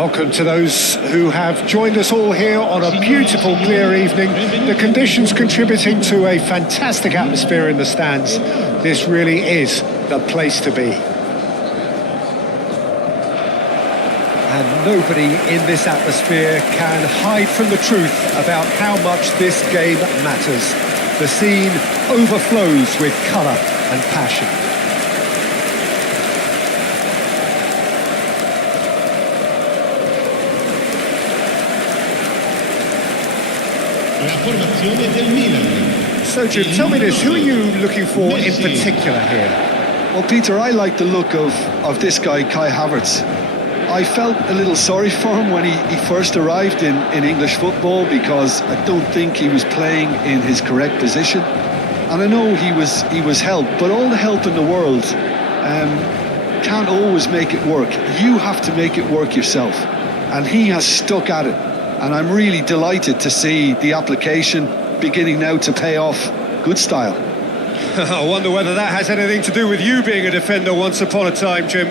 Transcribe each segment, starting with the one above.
Welcome to those who have joined us all here on a beautiful, clear evening. The conditions contributing to a fantastic atmosphere in the stands. This really is the place to be. And nobody in this atmosphere can hide from the truth about how much this game matters. The scene overflows with colour and passion. So Jim, tell me this, who are you looking for in particular here? Well, Peter, I like the look of this guy, Kai Havertz. I felt a little sorry for him when he first arrived in English football, because I don't think he was playing in his correct position. And I know he was helped, but all the help in the world can't always make it work. You have to make it work yourself. And he has stuck at it. And I'm really delighted to see the application beginning now to pay off. Good style. I wonder whether that has anything to do with you being a defender once upon a time, Jim.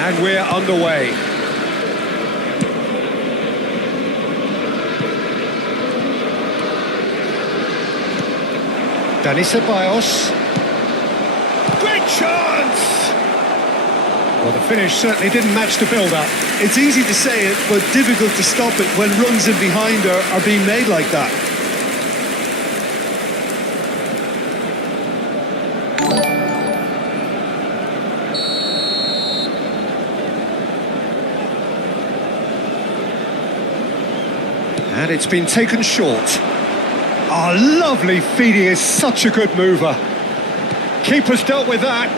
And we're underway. Dani Ceballos. Great chance! Well, the finish certainly didn't match the build-up. It's easy to say it, but difficult to stop it when runs in behind are being made like that. And it's been taken short. Oh, lovely feed, he is such a good mover. Keeper's dealt with that.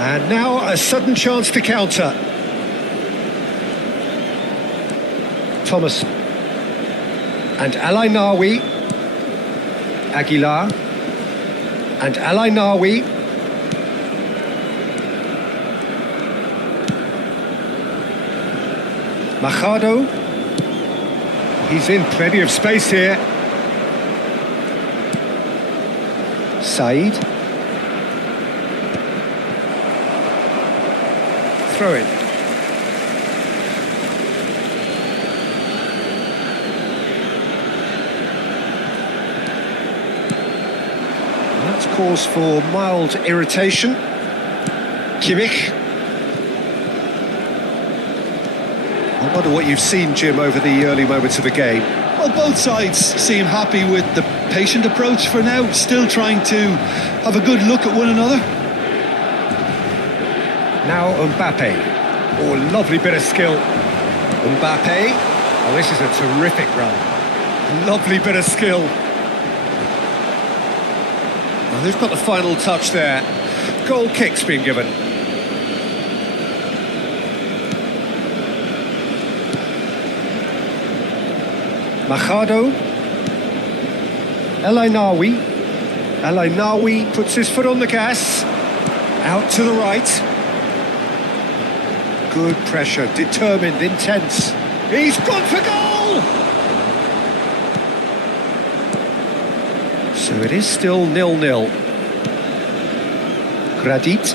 And now a sudden chance to counter. Thomas. And Alai Nawi. Aguilar. And Alai Nawi. Machado. He's in plenty of space here. Said. Throw it. That's cause for mild irritation. Kimmich. I wonder what you've seen, Jim, over the early moments of the game. Well, both sides seem happy with the patient approach for now, still trying to have a good look at one another. Now Mbappe. Oh, lovely bit of skill. Mbappe. Oh, this is a terrific run. Lovely bit of skill. Well, who's got the final touch there? Goal kick's been given. Machado. El Ainawi. El Ainawi puts his foot on the gas. Out to the right. Good pressure, determined, intense. He's gone for goal! So it is still 0-0. Gradit.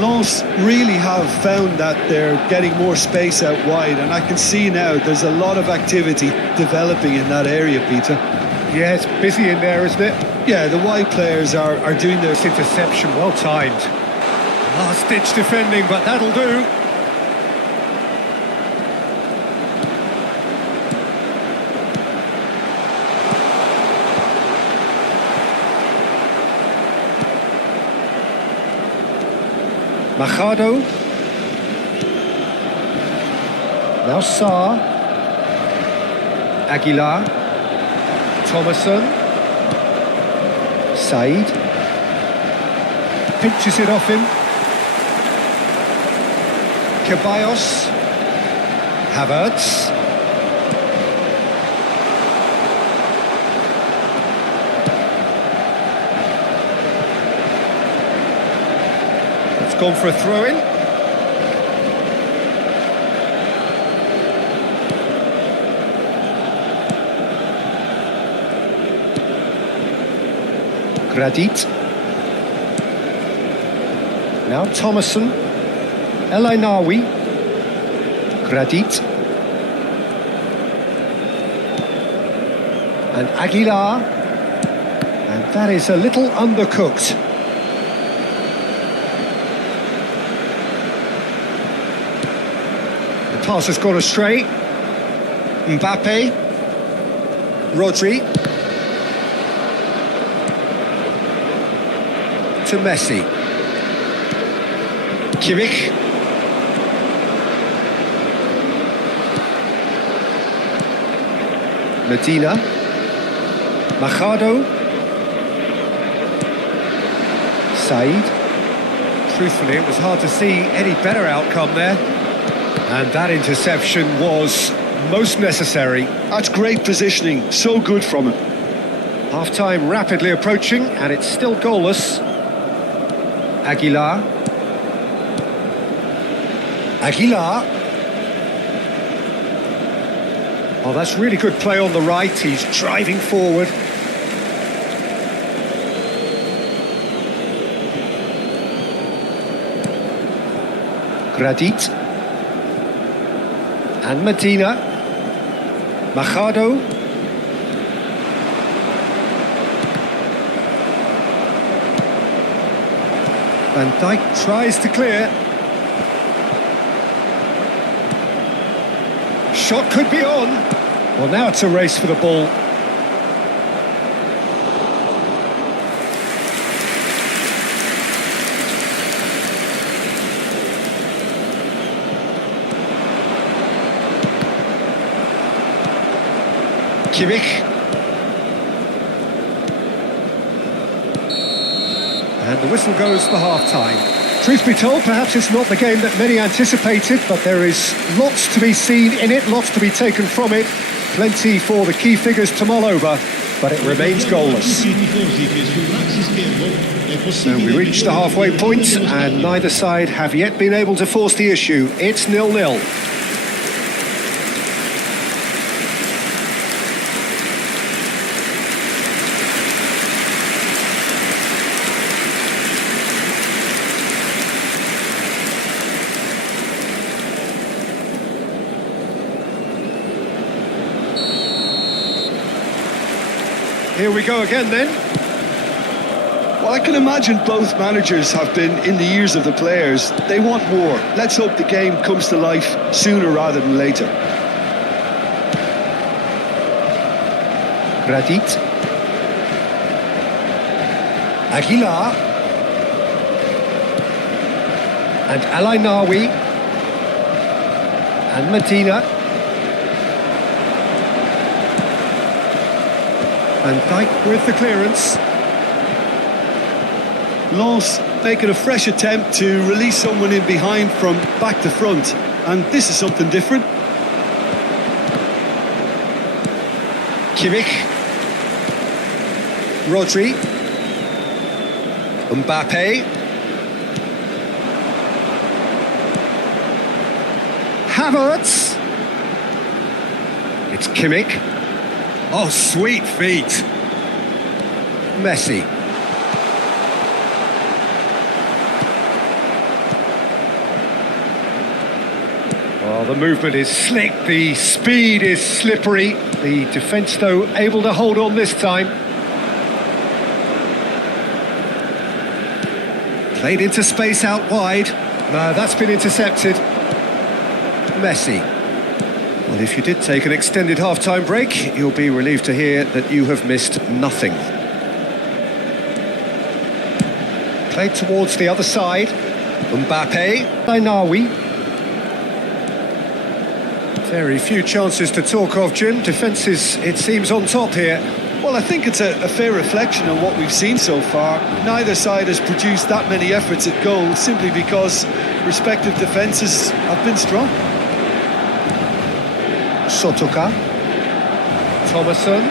Lens really have found that they're getting more space out wide, and I can see now there's a lot of activity developing in that area, Peter. Yeah, it's busy in there, isn't it? Yeah, the wide players are doing their... This interception, well timed. Last-ditch defending, but that'll do. Machado. Now Sarr. Aguilar. Thomason. Said. Pinches it off him. Ceballos. Havertz. Gone for a throw-in. Gradit. Now Thomason. El Ainaoui. Gradit. And Aguilar. And that is a little undercooked. Pass has gone astray. Mbappe. Rodri. To Messi. Kimmich. Medina. Machado. Said. Truthfully, it was hard to see any better outcome there. And that interception was most necessary. That's great positioning, so good from him. Half-time rapidly approaching, and it's still goalless. Aguilar. Aguilar. Oh, that's really good play on the right. He's driving forward. Gradit. And Medina. Machado. Van Dijk tries to clear. Shot could be on. Well, now it's a race for the ball. Kimmich. And the whistle goes for half-time. Truth be told, perhaps it's not the game that many anticipated, but there is lots to be seen in it, lots to be taken from it. Plenty for the key figures to mull over, but it remains goalless. So we reach the halfway point, and neither side have yet been able to force the issue. It's 0-0. Here we go again then. Well, I can imagine both managers have been in the ears of the players. They want more. Let's hope the game comes to life sooner rather than later. Gradit. Aguilar. And El Ainaoui. And Medina. Van Dijk with the clearance. Lens making a fresh attempt to release someone in behind from back to front. And this is something different. Kimmich. Rodri. Mbappe. Havertz. It's Kimmich. Oh, sweet feet. Messi. Oh, the movement is slick, the speed is slippery. The defence, though, able to hold on this time. Played into space out wide. No, that's been intercepted. Messi. Well, if you did take an extended half-time break, you'll be relieved to hear that you have missed nothing. Played towards the other side. Mbappe. Ainawi. Very few chances to talk of, Jim. Defence is, it seems, on top here. Well, I think it's a fair reflection on what we've seen so far. Neither side has produced that many efforts at goal simply because respective defences have been strong. Sotoka. Thomason.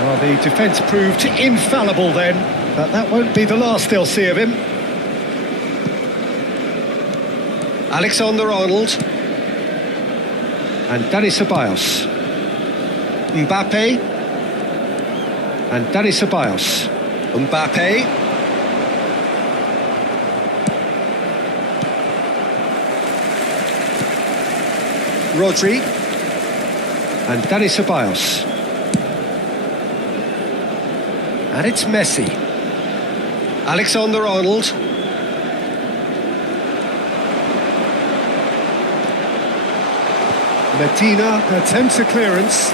Well, the defence proved infallible then, but that won't be the last they'll see of him. Alexander-Arnold. And Dani Ceballos. Mbappe. And Dani Ceballos. Mbappe. Rodri. And Dani Ceballos. And it's Messi. Alexander-Arnold. Medina attempts a clearance.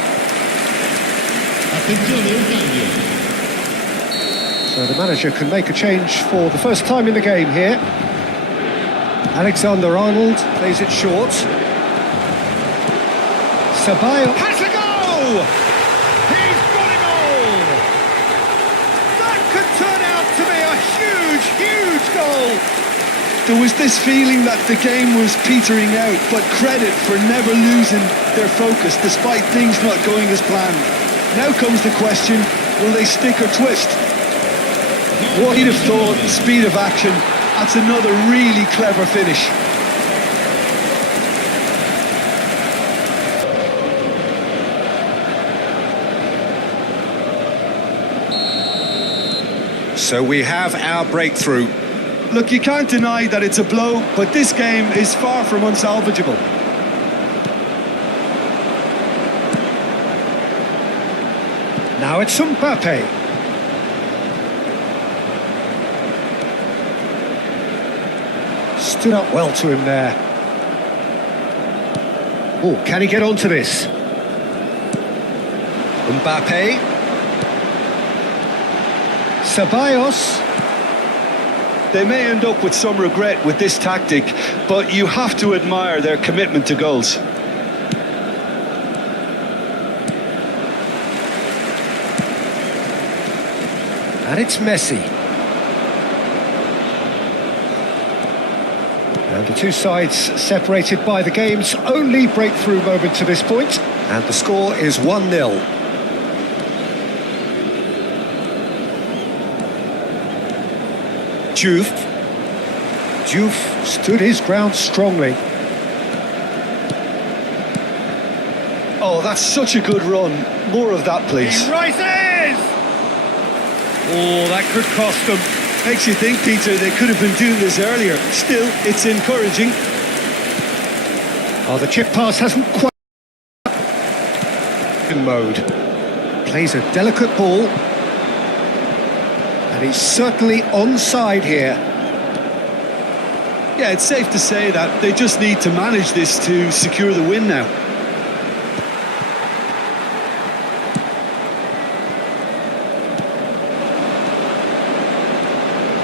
So the manager can make a change for the first time in the game here. Alexander-Arnold plays it short. Ceballos has a goal! He's got a goal! That could turn out to be a huge, huge goal! There was this feeling that the game was petering out, but credit for never losing their focus despite things not going as planned. Now comes the question, will they stick or twist? What he'd have thought, speed of action, that's another really clever finish. So we have our breakthrough. Look, you can't deny that it's a blow, but this game is far from unsalvageable. Now it's Mbappe. Stood up well to him there. Oh, can he get onto this? Mbappe. Ceballos. They may end up with some regret with this tactic, but you have to admire their commitment to goals. And it's Messi. And the two sides separated by the game's only breakthrough moment to this point. And the score is 1-0. Diouf stood his ground strongly. Oh, that's such a good run. More of that, please. He rises! Oh, that could cost them. Makes you think, Peter, they could have been doing this earlier. Still, it's encouraging. Oh, the chip pass hasn't quite in mode. Plays a delicate ball. And he's certainly onside here. Yeah, it's safe to say that they just need to manage this to secure the win now.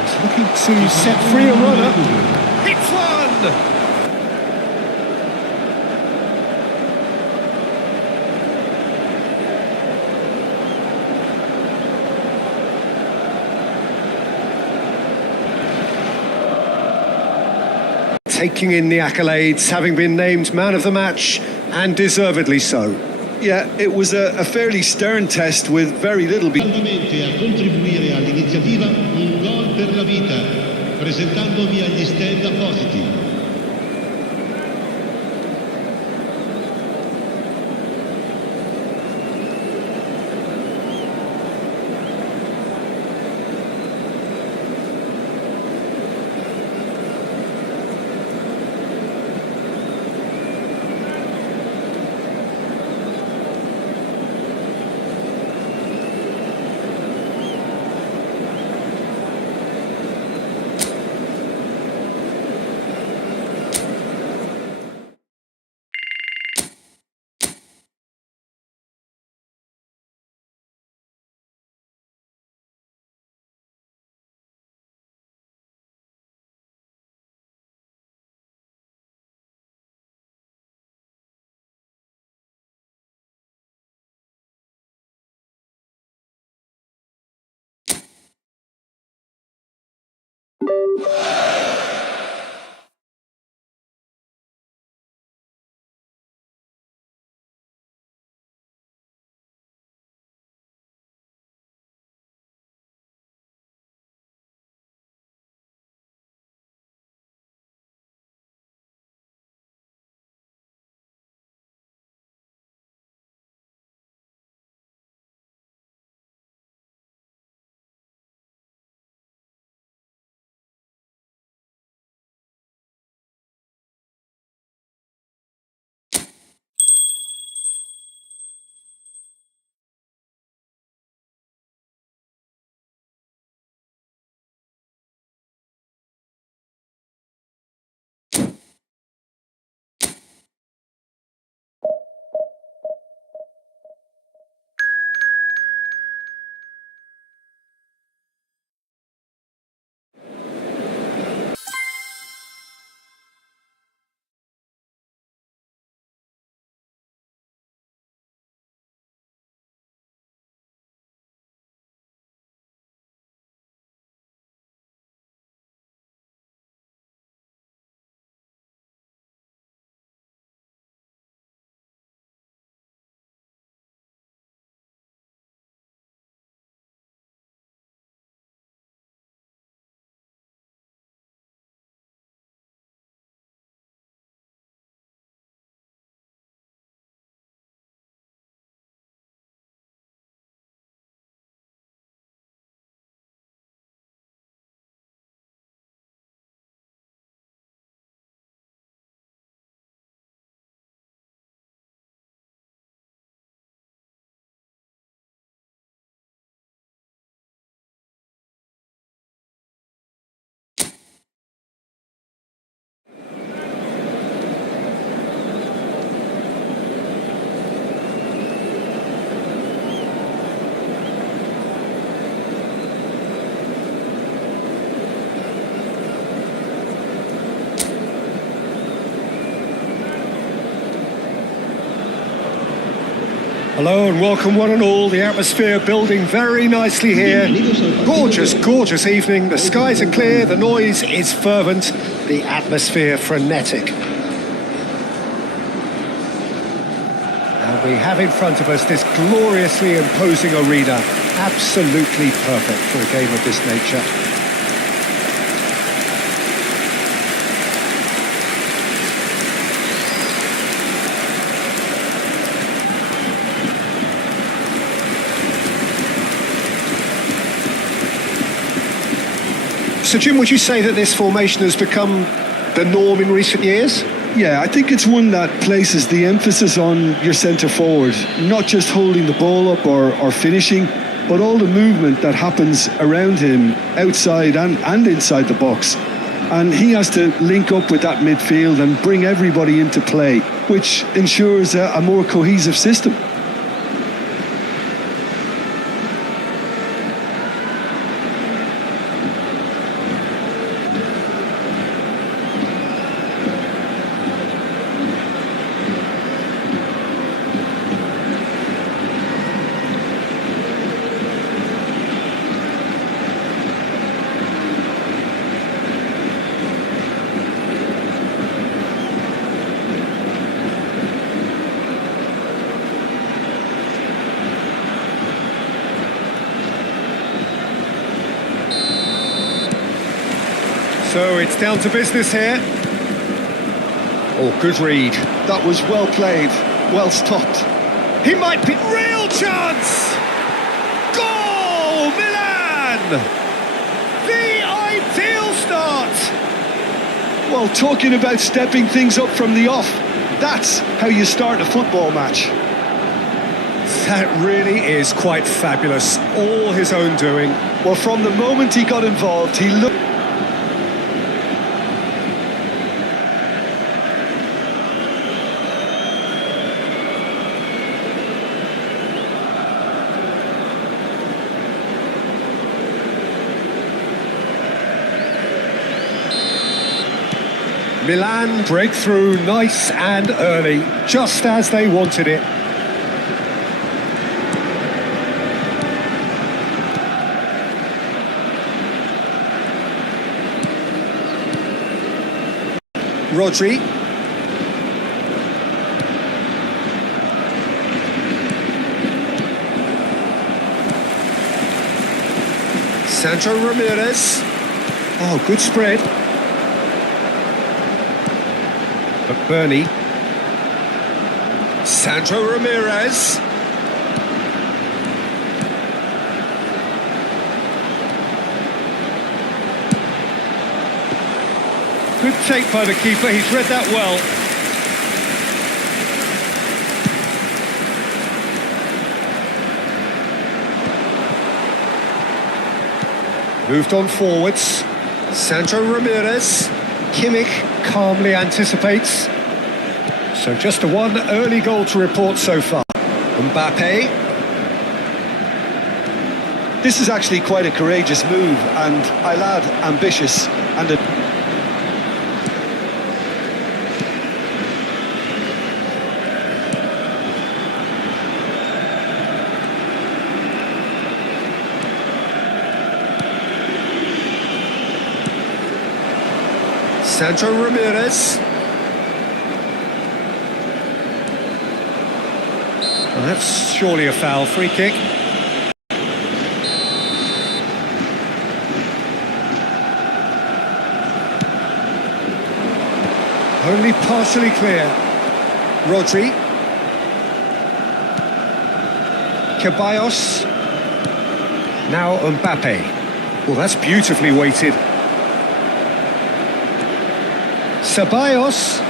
He's looking to set free a runner. Hits one! Taking in the accolades, having been named man of the match, and deservedly so. Yeah, it was a fairly stern test with very little. Finalmente a contribuire all'iniziativa Un gol per la vita, presentandovi agli stand appositi. Hello and welcome one and all. The atmosphere building very nicely here. Gorgeous, gorgeous evening. The skies are clear, the noise is fervent, the atmosphere frenetic. And we have in front of us this gloriously imposing arena. Absolutely perfect for a game of this nature. So Jim, would you say that this formation has become the norm in recent years? Yeah, I think it's one that places the emphasis on your centre forward, not just holding the ball up or finishing, but all the movement that happens around him, outside and inside the box. And he has to link up with that midfield and bring everybody into play, which ensures a more cohesive system. So it's down to business here. Oh, good read. That was well played, well stopped. He might be... Real chance! Goal! Milan! The ideal start! Well, talking about stepping things up from the off, that's how you start a football match. That really is quite fabulous. All his own doing. Well, from the moment he got involved, he looked... Milan breakthrough nice and early, just as they wanted it. Rodri. Sancho Ramirez. Oh, good spread. But Bernie. Sancho Ramirez. Good take by the keeper, he's read that well. Moved on forwards. Sancho Ramirez. Kimmich calmly anticipates. So just the one early goal to report so far. Mbappe. This is actually quite a courageous move, and I'll add ambitious and a... Sancho Ramirez. Well, that's surely a foul. Free kick. Only partially clear. Rodri. Ceballos. Now Mbappe. Well, that's beautifully weighted. Ceballos.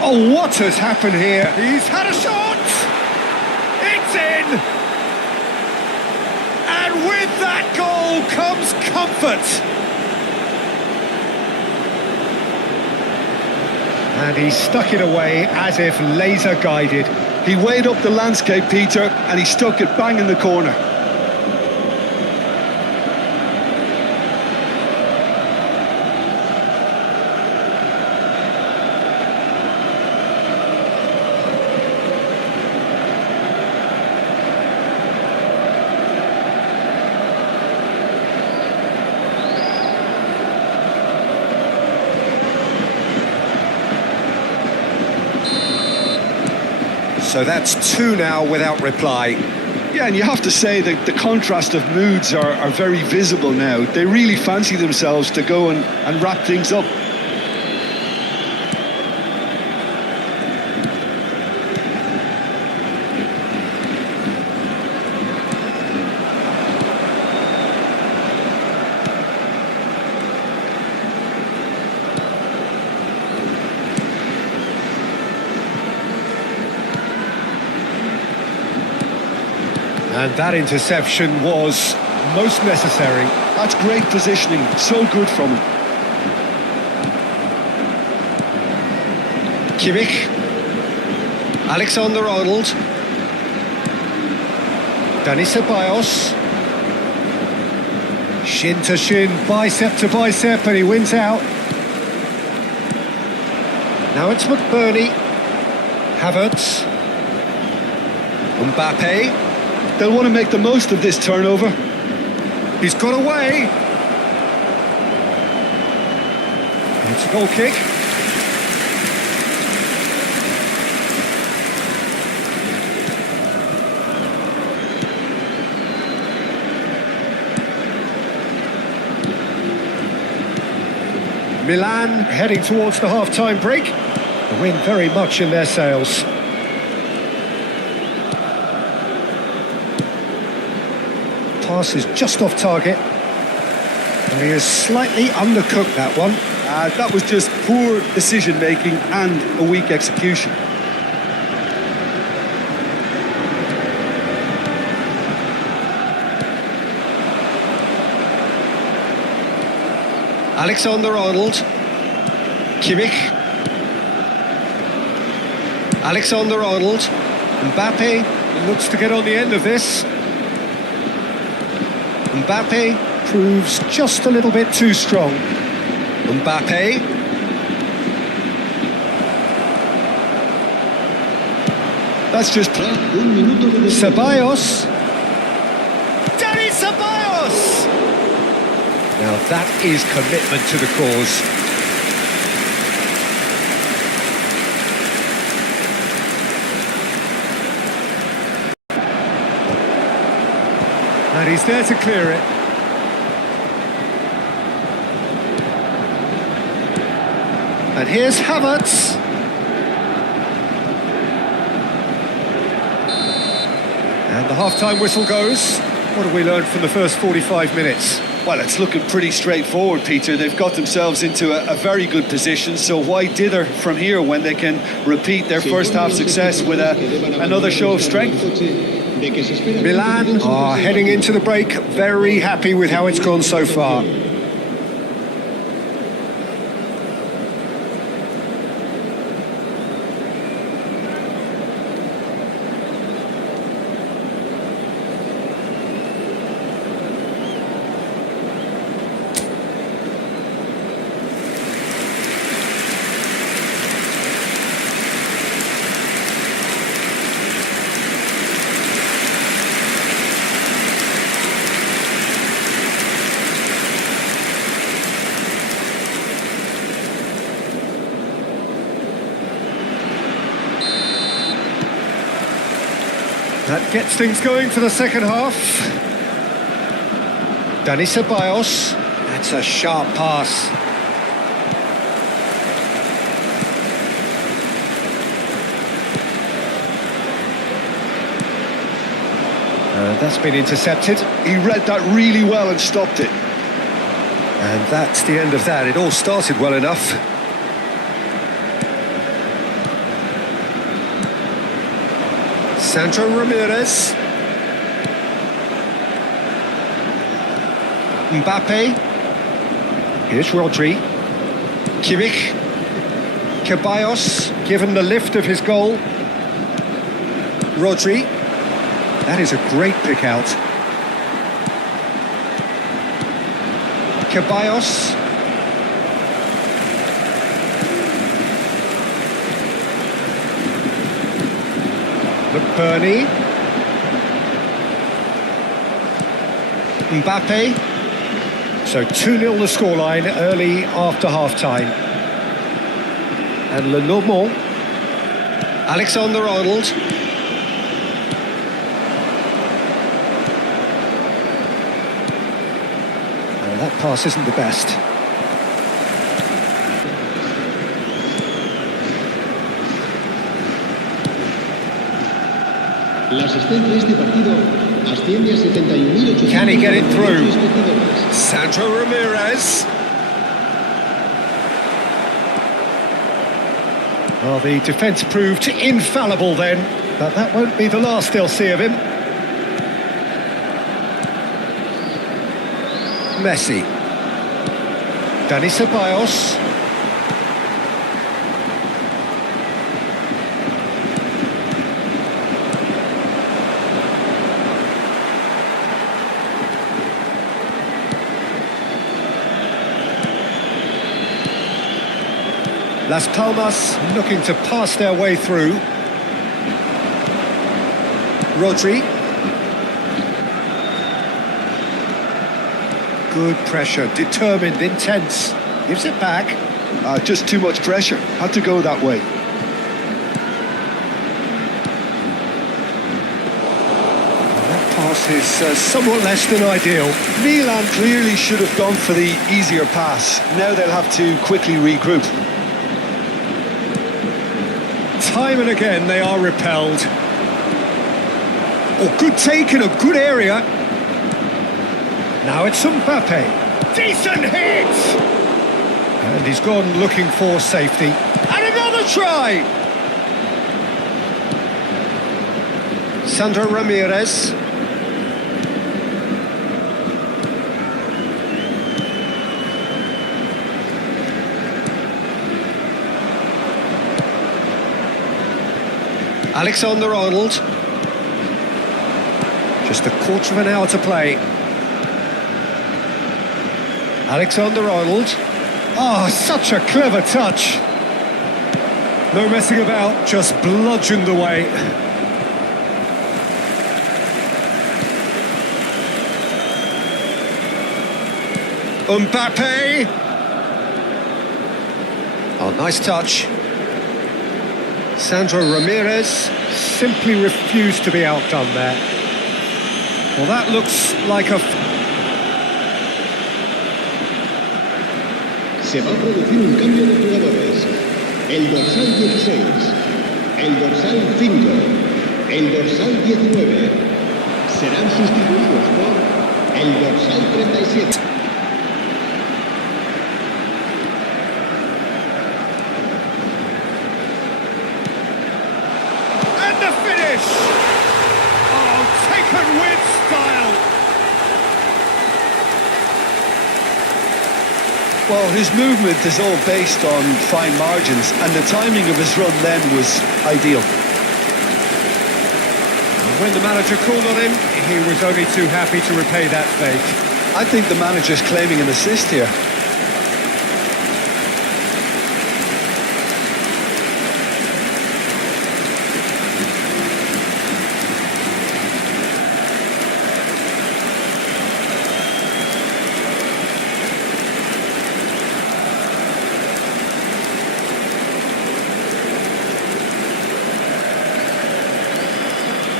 Oh, what has happened here? He's had a shot! It's in! And with that goal comes comfort. And he stuck it away as if laser guided. He weighed up the landscape, Peter, and he stuck it bang in the corner. So that's 2 now without reply. Yeah, and you have to say that the contrast of moods are very visible now. They really fancy themselves to go and wrap things up. And that interception was most necessary. That's great positioning, so good from him. Kimmich. Alexander-Arnold. Dani Ceballos. Shin to shin, bicep to bicep, and he wins out. Now it's McBurney. Havertz. Mbappe. They'll want to make the most of this turnover. He's got away. It's a goal kick. Milan heading towards the half-time break. The wind very much in their sails. Pass is just off target. And he has slightly undercooked that one. That was just poor decision-making and a weak execution. Alexander-Arnold. Kimmich. Alexander-Arnold. Mbappe looks to get on the end of this. Mbappe proves just a little bit too strong. Mbappe. That's just... Ceballos. Dani Ceballos! Now that is commitment to the cause. And he's there to clear it. And here's Havertz. And the half-time whistle goes. What have we learned from the first 45 minutes? Well, it's looking pretty straightforward, Peter. They've got themselves into a very good position, so why dither from here when they can repeat their first half success with another show of strength? Milan are heading into the break very happy with how it's gone so far. That gets things going for the second half. Dani Ceballos. That's a sharp pass. That's been intercepted. He read that really well and stopped it. And that's the end of that. It all started well enough. Sandro Ramirez. Mbappe. Here's Rodri. Kimmich. Ceballos, given the lift of his goal. Rodri. That is a great pick out. Ceballos. McBurney. Mbappe. So 2-0 the scoreline early after half-time. And Lenormand. Alexander-Arnold. that pass isn't the best. La asistencia de este partido asciende a 71.800. Can he get it through? Sandro Ramirez. Well, the defence proved infallible then, but that won't be the last they'll see of him. Messi. Dani Ceballos. Las Palmas looking to pass their way through. Rodri. Good pressure, determined, intense. Gives it back. Just too much pressure. Had to go that way. That pass is somewhat less than ideal. Milan clearly should have gone for the easier pass. Now they'll have to quickly regroup. Time and again they are repelled. Oh, good take in a good area. Now it's Mbappe. Decent hit! And he's gone looking for safety. And another try! Sandro Ramirez. Alexander-Arnold. Just a quarter of an hour to play. Alexander-Arnold. Oh, such a clever touch. No messing about, just bludgeoned away. Mbappe. Oh, nice touch. Sandro Ramirez simply refused to be outdone there. Well, that looks like a... Se va a producir un cambio de jugadores. El dorsal 16, el dorsal 5, el dorsal 19 serán sustituidos por el dorsal 37. And the finish! Oh, taken with style! Well, his movement is all based on fine margins, and the timing of his run then was ideal. When the manager called on him, he was only too happy to repay that fake. I think the manager's claiming an assist here.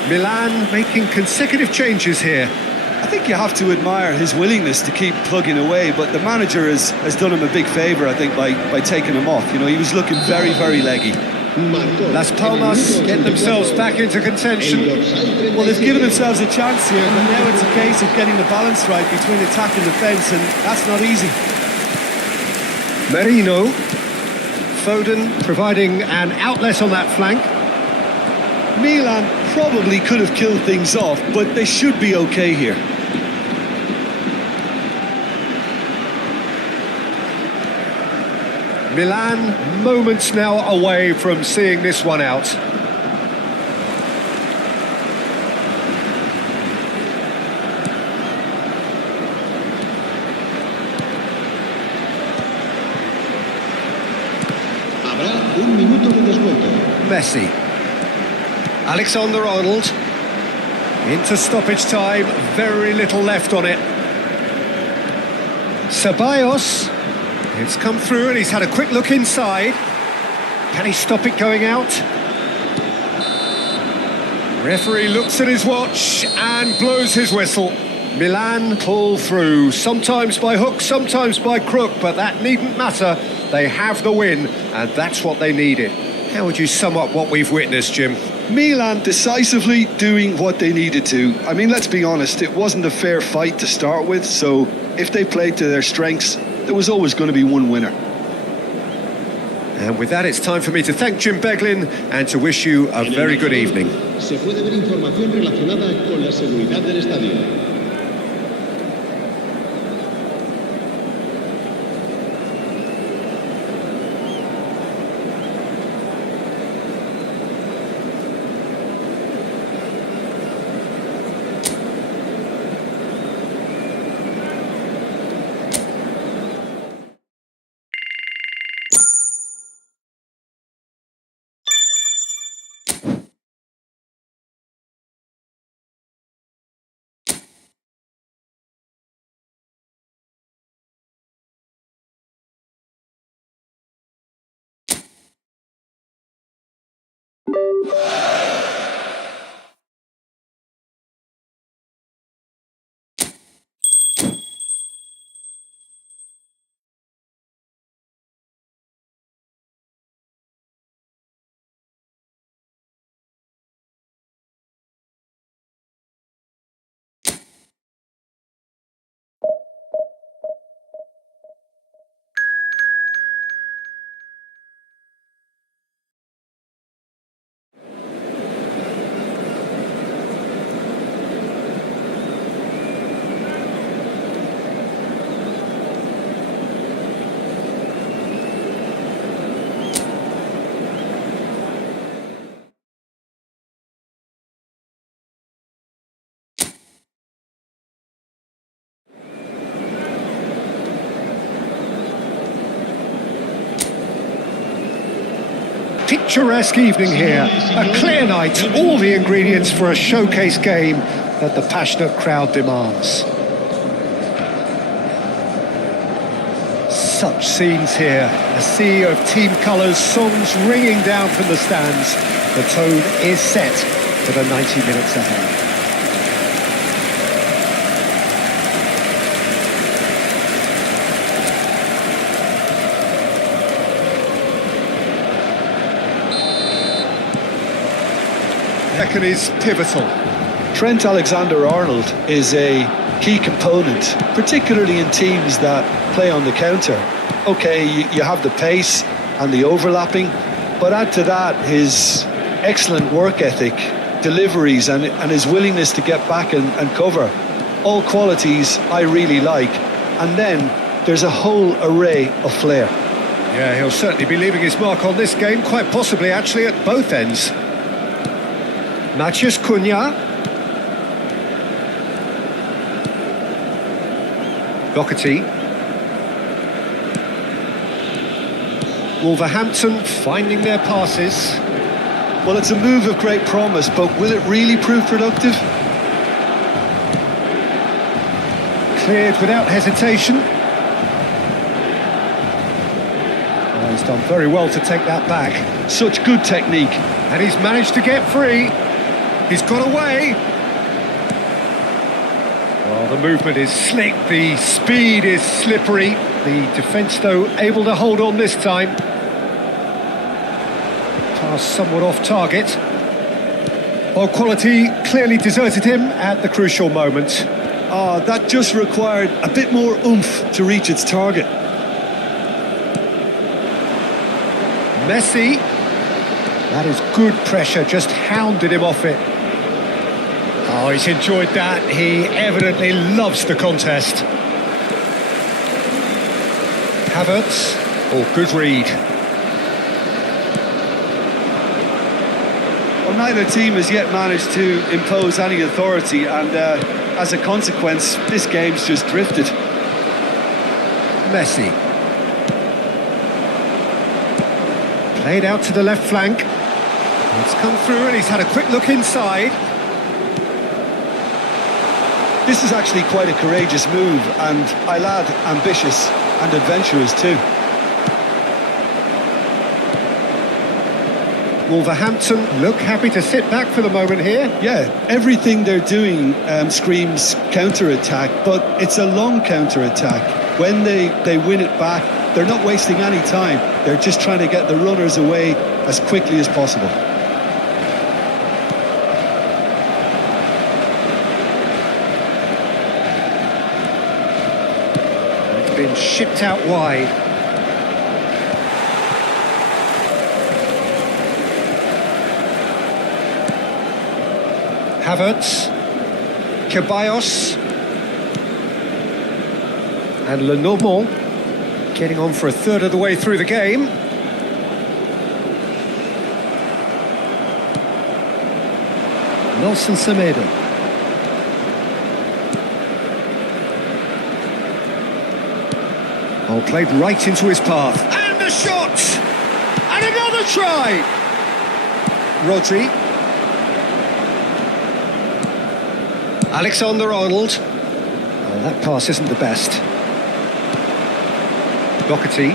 Milan making consecutive changes here. I think you have to admire his willingness to keep plugging away, but the manager has done him a big favour, I think, by taking him off. You know, he was looking very, very leggy. Las Palmas get themselves back into contention. Well, they've given themselves a chance here, but now it's a case of getting the balance right between attack and defence, and that's not easy. Merino. Foden providing an outlet on that flank. Milan probably could have killed things off, but they should be okay here. Milan moments now away from seeing this one out. Habrá un minuto de descuento. Messi. Alexander-Arnold. Into stoppage time, very little left on it. Ceballos. It's come through and he's had a quick look inside. Can he stop it going out? Referee looks at his watch and blows his whistle. Milan pull through, sometimes by hook, sometimes by crook, but that needn't matter. They have the win, and that's what they needed. How would you sum up what we've witnessed, Jim? Milan decisively doing what they needed to. I mean, let's be honest, it wasn't a fair fight to start with, so if they played to their strengths, there was always going to be one winner. And with that, it's time for me to thank Jim Beglin and to wish you a very good evening. Se puede ver información relacionada con la seguridad del estadio. Picturesque evening here, a clear night, all the ingredients for a showcase game that the passionate crowd demands. Such scenes here, a sea of team colours, songs ringing down from the stands. The tone is set for the 90 minutes ahead. Second is pivotal. Trent Alexander-Arnold is a key component, particularly in teams that play on the counter. Okay, you have the pace and the overlapping, but add to that his excellent work ethic, deliveries and his willingness to get back and cover. All qualities I really like. And then there's a whole array of flair. Yeah, he'll certainly be leaving his mark on this game, quite possibly actually at both ends. Matheus Cunha. Doherty. Wolverhampton finding their passes. Well, it's a move of great promise, but will it really prove productive? Cleared without hesitation. Oh, he's done very well to take that back. Such good technique. And he's managed to get free. He's got away. Well, the movement is slick, the speed is slippery. The defence, though, able to hold on this time. Pass somewhat off target. Well, quality clearly deserted him at the crucial moment. That just required a bit more oomph to reach its target. Messi. That is good pressure, just hounded him off it. Oh, he's enjoyed that. He evidently loves the contest. Havertz. Oh, good read. Well, neither team has yet managed to impose any authority, and as a consequence, this game's just drifted. Messi. Played out to the left flank. It's come through and he's had a quick look inside. This is actually quite a courageous move, and I'll add ambitious and adventurous too. Wolverhampton look happy to sit back for the moment here. Yeah, everything they're doing screams counter-attack, but it's a long counter-attack. When they win it back, they're not wasting any time. They're just trying to get the runners away as quickly as possible. It's been shipped out wide. Havertz, Ceballos, and Lenormand getting on for a third of the way through the game. Nelson Semedo. Oh, played right into his path. And the shot! And another try! Rodri. Alexander-Arnold. Oh, that pass isn't the best. Doherty.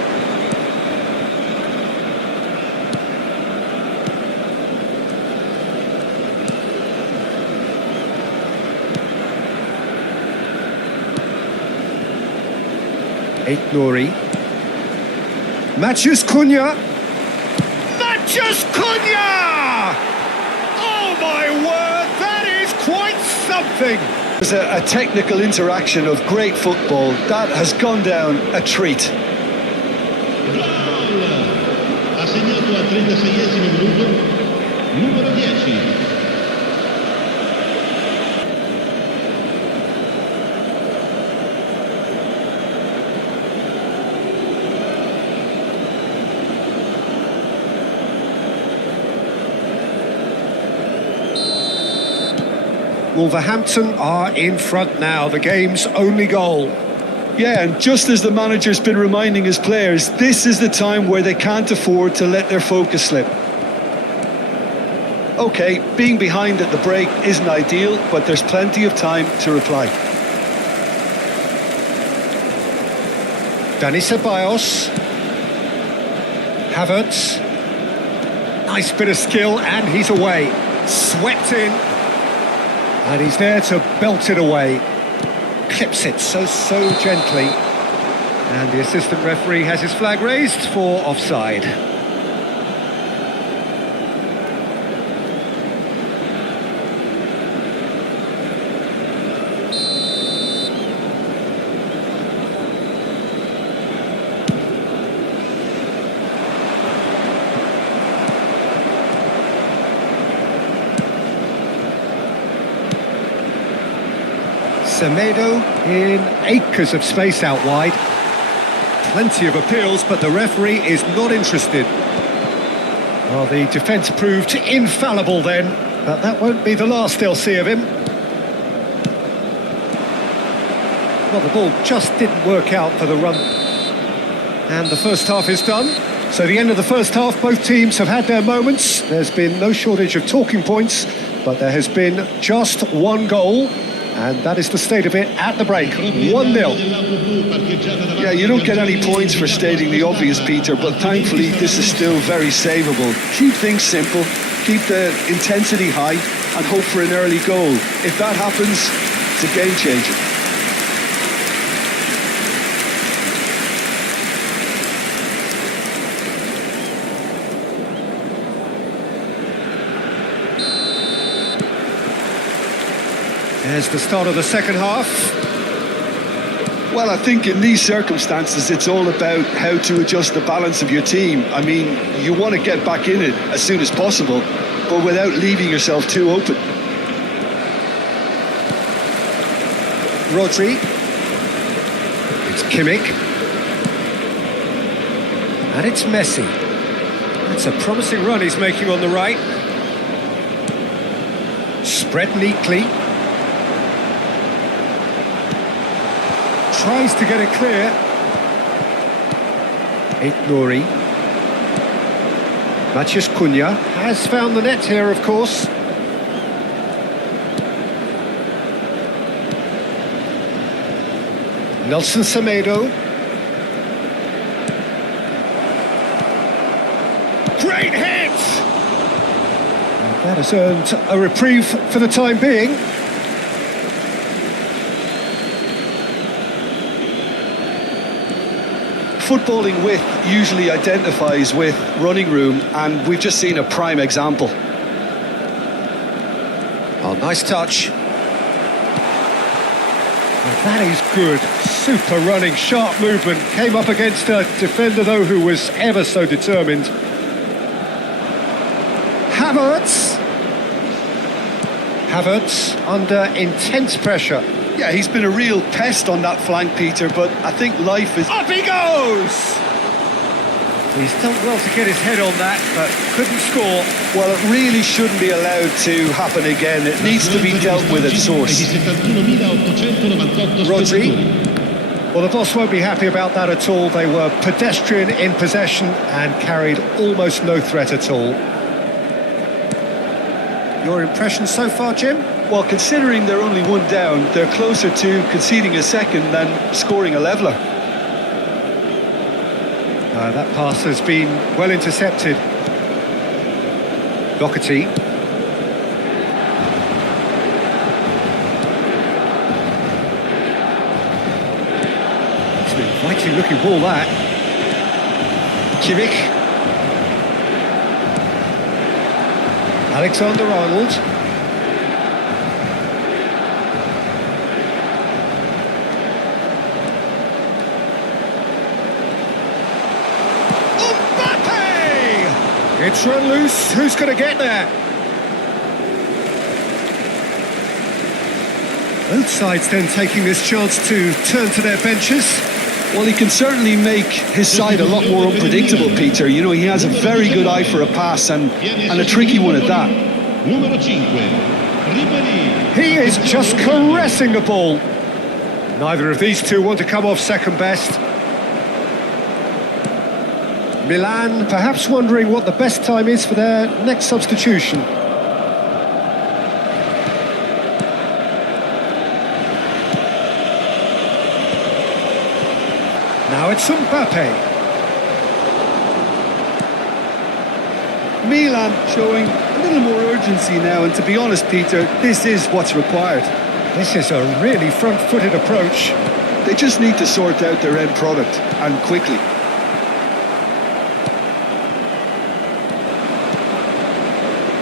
Aït-Nouri. Matheus Cunha. Matheus Cunha! Oh my word, that is quite something! There's a technical interaction of great football that has gone down a treat. Ha segnato al 36esimo minuto numero 10. Wolverhampton are in front now, the game's only goal. Yeah, and just as the manager's been reminding his players, this is the time where they can't afford to let their focus slip. OK, being behind at the break isn't ideal, but there's plenty of time to reply. Dani Ceballos. Havertz. Nice bit of skill, and he's away. Swept in. And he's there to belt it away. Clips it so gently. And the assistant referee has his flag raised for offside. Semedo in acres of space out wide. Plenty of appeals, but the referee is not interested. Well, the defence proved infallible then, but that won't be the last they'll see of him. Well, the ball just didn't work out for the run. And the first half is done. So the end of the first half, both teams have had their moments. There's been no shortage of talking points, but there has been just one goal. And that is the state of it at the break, 1-0. Yeah, you don't get any points for stating the obvious, Peter, but thankfully this is still very savable. Keep things simple, keep the intensity high, and hope for an early goal. If that happens, it's a game changer. There's the start of the second half. Well, I think in these circumstances, it's all about how to adjust the balance of your team. I mean, you want to get back in it as soon as possible, but without leaving yourself too open. Rodri. It's Kimmich. And it's Messi. That's a promising run he's making on the right. Spread neatly. Tries to get it clear. Aït-Nouri. Matheus Cunha has found the net here, of course. Nelson Semedo. Great hit! That has earned a reprieve for the time being. Footballing width usually identifies with running room, and we've just seen a prime example. Oh, nice touch. That is good. Super running, sharp movement. Came up against a defender, though, who was ever so determined. Havertz under intense pressure. Yeah, he's been a real pest on that flank, Peter, but I think life is... Up he goes! He's done well to get his head on that, but couldn't score. Well, it really shouldn't be allowed to happen again. It needs to be dealt with at source. Rodri. Well, the boss won't be happy about that at all. They were pedestrian in possession and carried almost no threat at all. Your impression so far, Jim? Well, considering they're only one down, they're closer to conceding a second than scoring a leveller. That pass has been well intercepted. Doherty. It's an inviting looking ball, that. Kimmich. Alexander-Arnold. It's run loose. Who's going to get there? Both sides then taking this chance to turn to their benches. Well, he can certainly make his side a lot more unpredictable, Peter. You know, he has a very good eye for a pass and a tricky one at that. He is just caressing the ball. Neither of these two want to come off second best. Milan perhaps wondering what the best time is for their next substitution. Now it's Mbappe. Milan showing a little more urgency now, and to be honest, Peter, this is what's required. This is a really front-footed approach. They just need to sort out their end product, and quickly.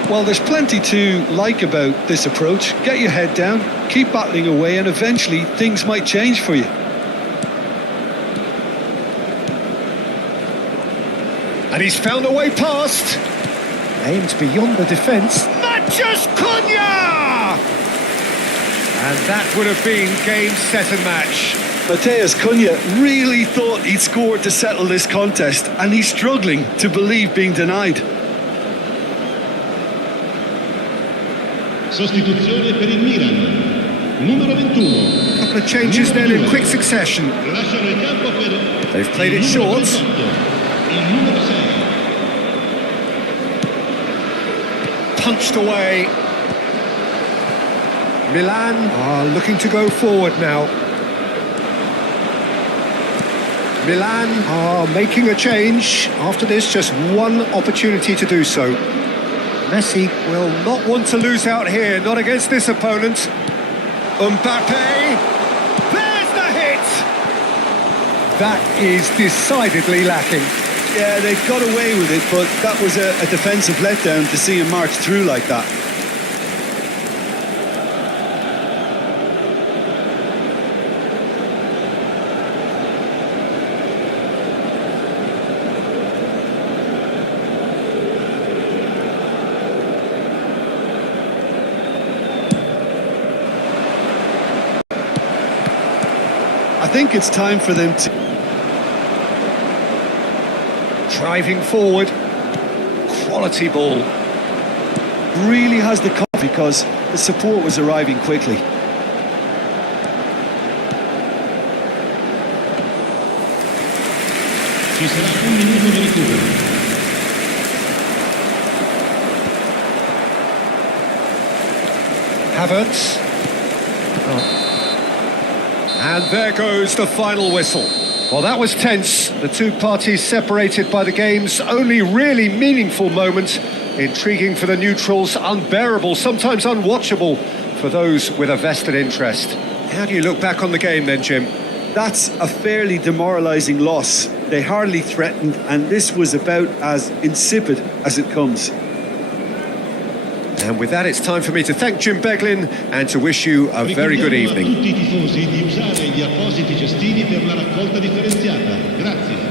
Well, there's plenty to like about this approach. Get your head down, keep battling away, and eventually things might change for you. And he's found a way past. Aimed beyond the defence. Matches Cunha! And that would have been game, set and match. Matheus Cunha really thought he'd scored to settle this contest, and he's struggling to believe being denied. Sostituzione per il Milan, numero 21. A couple of changes then in quick succession. They've played it short. Punched away. Milan are looking to go forward now. Milan are making a change. After this, just one opportunity to do so. Messi will not want to lose out here, not against this opponent. Mbappe, there's the hit! That is decidedly lacking. Yeah, they got away with it, but that was a defensive letdown to see him march through like that. I think it's time for them to... Driving forward, quality ball. Really has the cover because the support was arriving quickly. Ci sarà un minuto di recupero. Havertz. Oh. And there goes the final whistle. Well, that was tense. The two parties separated by the game's only really meaningful moment. Intriguing for the neutrals, unbearable, sometimes unwatchable for those with a vested interest. How do you look back on the game then, Jim? That's a fairly demoralising loss. They hardly threatened, and this was about as insipid as it comes. And with that, it's time for me to thank Jim Beglin and to wish you a very good evening. Ricordiamo a tutti i tifosi di usare gli appositi cestini per la raccolta differenziata. Grazie.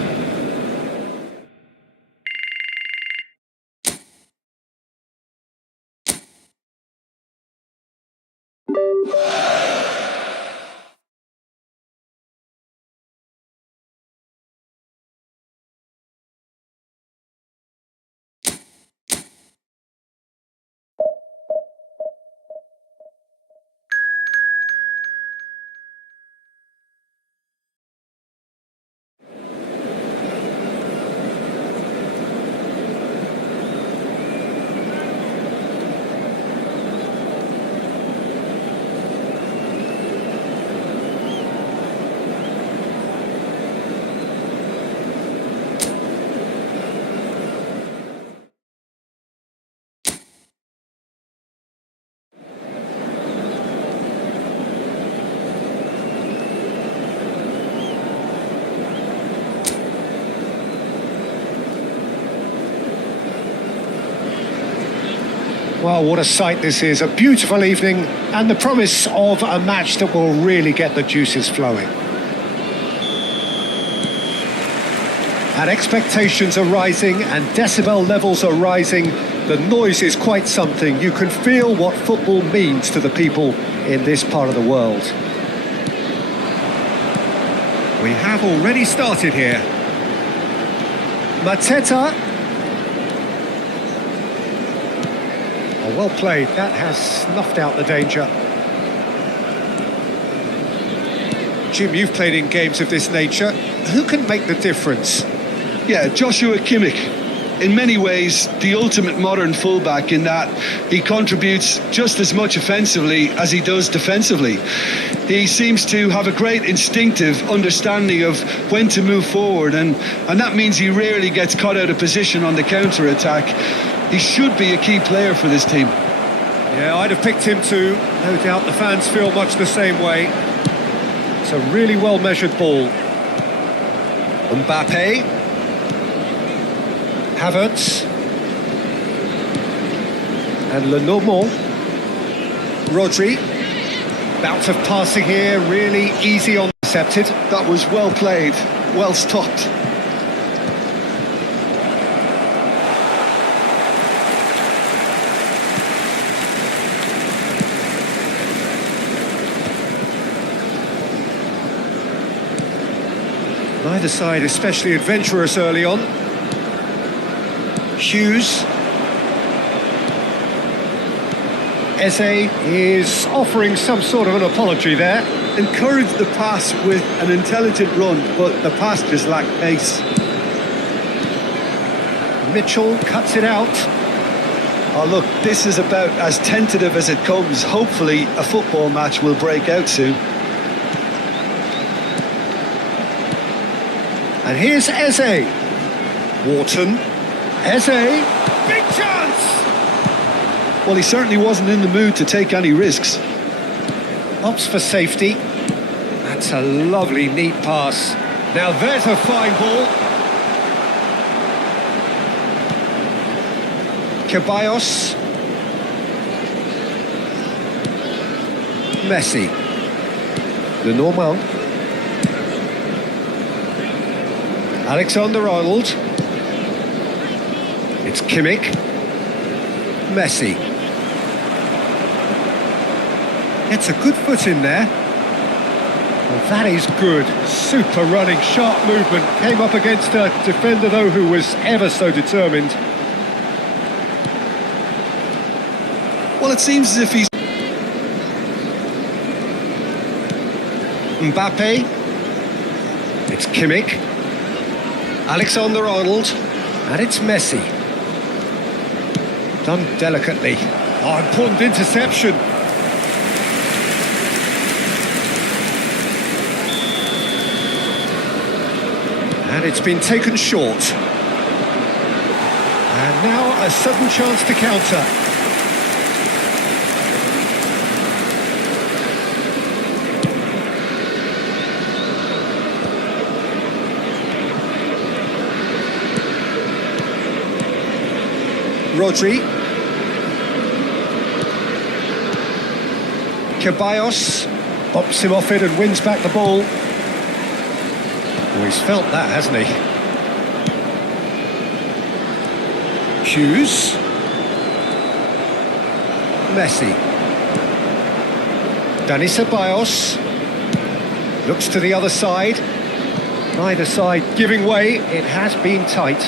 Well, what a sight this is. A beautiful evening and the promise of a match that will really get the juices flowing. And expectations are rising and decibel levels are rising. The noise is quite something. You can feel what football means to the people in this part of the world. We have already started here. Mateta. Oh, well played. That has snuffed out the danger. Jim, you've played in games of this nature. Who can make the difference? Yeah, Joshua Kimmich. In many ways, the ultimate modern fullback in that he contributes just as much offensively as he does defensively. He seems to have a great instinctive understanding of when to move forward, and that means he rarely gets caught out of position on the counter-attack. He should be a key player for this team. Yeah, I'd have picked him too. No doubt the fans feel much the same way. It's a really well-measured ball. Mbappe. Havertz. And Lenormand. Rodri. Bout of passing here, really easy on intercepted. That was well played, well stopped. Neither side especially adventurous early on. Hughes. Eze is offering some sort of an apology there. Encouraged the pass with an intelligent run, but the pass just lacked pace. Mitchell cuts it out. Oh look, this is about as tentative as it comes. Hopefully a football match will break out soon. And here's Eze. Wharton. Eze. Big chance! Well, he certainly wasn't in the mood to take any risks. Opts for safety. That's a lovely, neat pass. Now there's a fine ball. Ceballos. Messi. Lenormand. Alexander-Arnold. It's Kimmich. Messi. Gets a good foot in there. Well, that is good. Super running, sharp movement. Came up against a defender, though, who was ever so determined. Well, it seems as if he's... Mbappe. It's Kimmich. Alexander-Arnold. And it's Messi. Done delicately. Oh, important interception. And it's been taken short. And Now a sudden chance to counter. Rodri. Ceballos bops him off it and wins back the ball. Oh, he's felt that, hasn't he? Hughes. Messi. Dani Ceballos. Looks to the other side. Neither side giving way. It has been tight.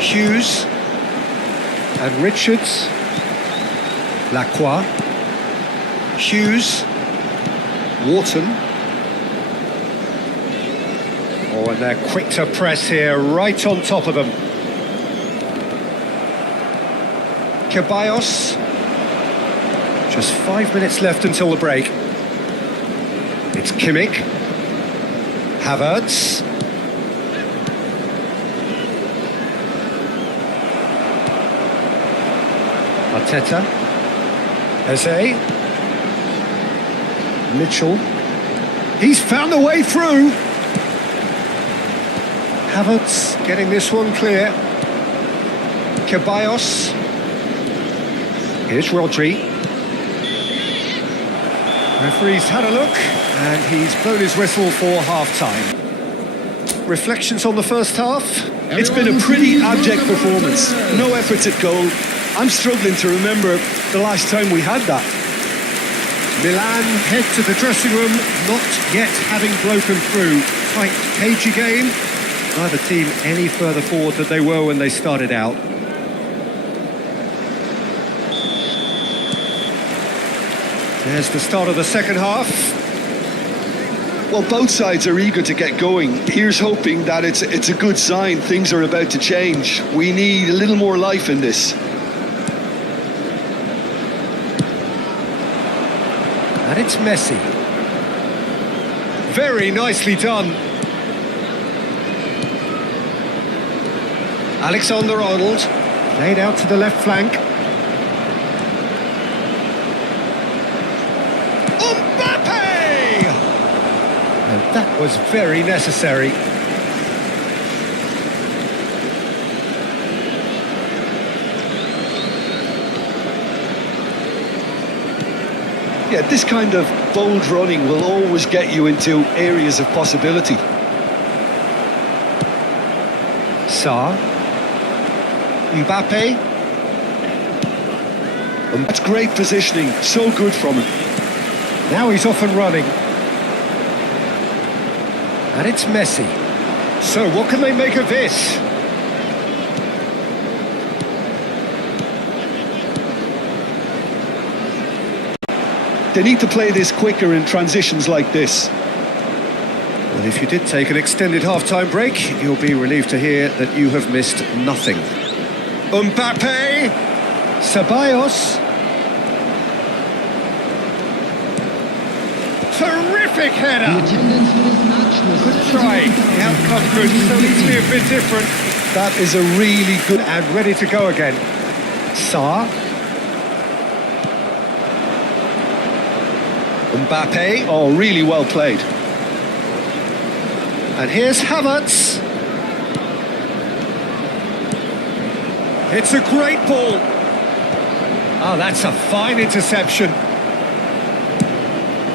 Hughes. And Richards. Lacroix. Hughes. Wharton. Oh, and they're quick to press here, right on top of them. Ceballos. Just 5 minutes left until the break. It's Kimmich. Havertz. Arteta. Eze. Mitchell. He's found a way through. Havertz getting this one clear. Ceballos. Here's Rodri. Referee's had a look and he's blown his whistle for half-time. Reflections on the first half? It's been a pretty abject performance. No efforts at goal. I'm struggling to remember the last time we had that. Milan head to the dressing room, not yet having broken through. Tight, cagey game. Neither team any further forward than they were when they started out. There's the start of the second half. Well, both sides are eager to get going. Here's hoping that it's a good sign. Things are about to change. We need a little more life in this. And it's Messi. Very nicely done. Alexander-Arnold, laid out to the left flank. Mbappe! And that was very necessary. Yeah, this kind of bold running will always get you into areas of possibility. Sarr. Mbappe. That's great positioning, so good from him. Now he's off and running. And it's Messi. So what can they make of this? They need to play this quicker in transitions like this. Well, if you did take an extended half-time break, you'll be relieved to hear that you have missed nothing. Mbappe! Ceballos! Terrific header! Good try. The outcome could so easily have been different. That is a really good... And ready to go again. Sarr. Mbappe. Oh, really well played. And here's Havertz. It's a great ball. Oh, that's a fine interception.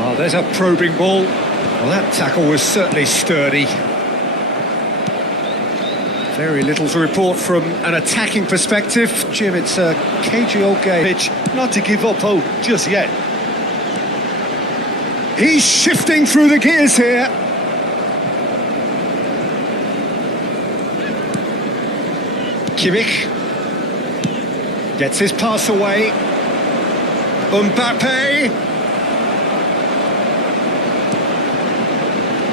Oh, there's a probing ball. Well, that tackle was certainly sturdy. Very little to report from an attacking perspective. Jim, it's a cagey old game. Pitch, not to give up hope just yet. He's shifting through the gears here. Kimmich gets his pass away. Mbappe.